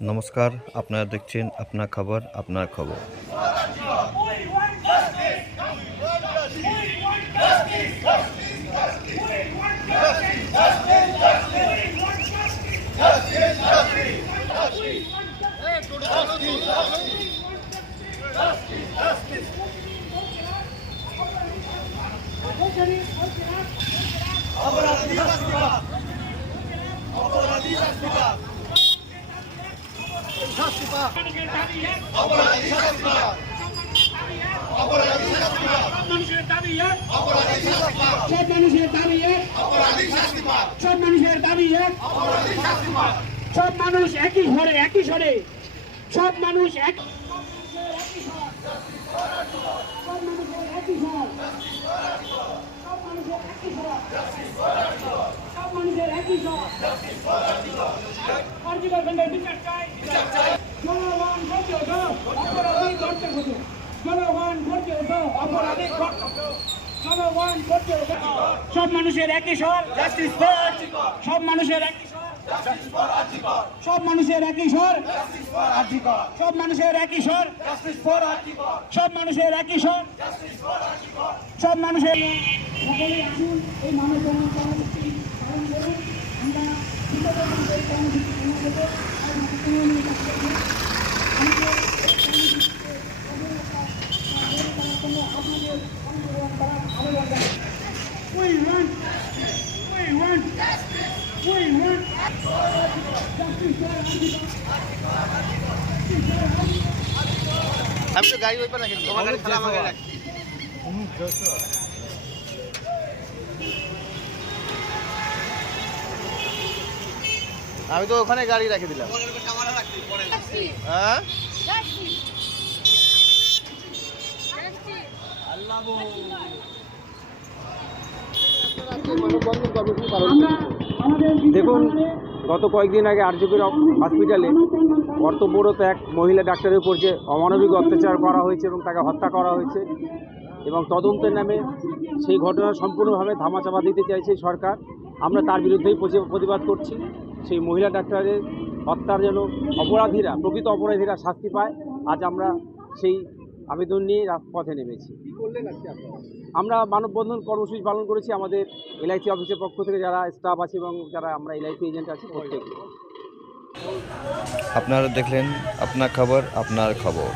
নমস্কার, আপনারা দেখছেন আপনার খবর আপনার খবর। সব মানুষ একই ঘরে একই স্বরে, সব মানুষ এক জনগণ করতে হতো অপরাধী করতে হতো, জনগণ করতে হতো অপরাধী করতে হতো, জনগণ করতে হতো। সব মানুষের একই স্বর, সব মানুষের একই স্বর, সব মানুষের একই স্বর, সব মানুষের একই স্বর, সব মানুষের একই স্বর, সব মানুষের সকলে আসুন এই মানববন্ধন কর্মসূচি পালন করুন। আমরা এই কর্মসূচি পালন করবো। আমি তো গাড়ি ওইপার রাখি, তোমার গাড়ি খারাপ আমাকে রাখি। আমি তো ওখানে গাড়ি রেখে দিলাম। হ্যাঁ দেখুন, গত কয়েকদিন আগে আরজিকর হসপিটালে কর্তব্যরত এক মহিলা ডাক্তারের উপর যে অমানবিক অত্যাচার করা হয়েছে এবং তাকে হত্যা করা হয়েছে এবং তদন্তের নামে সেই ঘটনা সম্পূর্ণভাবে ধামাচাপা দিতে চাইছে সরকার। আমরা তার বিরুদ্ধেই প্রতিবাদ করছি। সেই মহিলা ডাক্তারের হত্যার যেন অপরাধীরা, প্রকৃত অপরাধীরা শাস্তি পায়। আজ আমরা সেই আবেদন নিয়ে রাজপথে নেমেছি। আমরা মানববন্ধন কর্মসূচি পালন করেছি আমাদের এলআইসি অফিসের পক্ষ থেকে, যারা স্টাফ আছে এবং যারা আমরা এলআইসি এজেন্ট আছি প্রত্যেকে। আপনারা দেখলেন আপনার খবর আপনার খবর।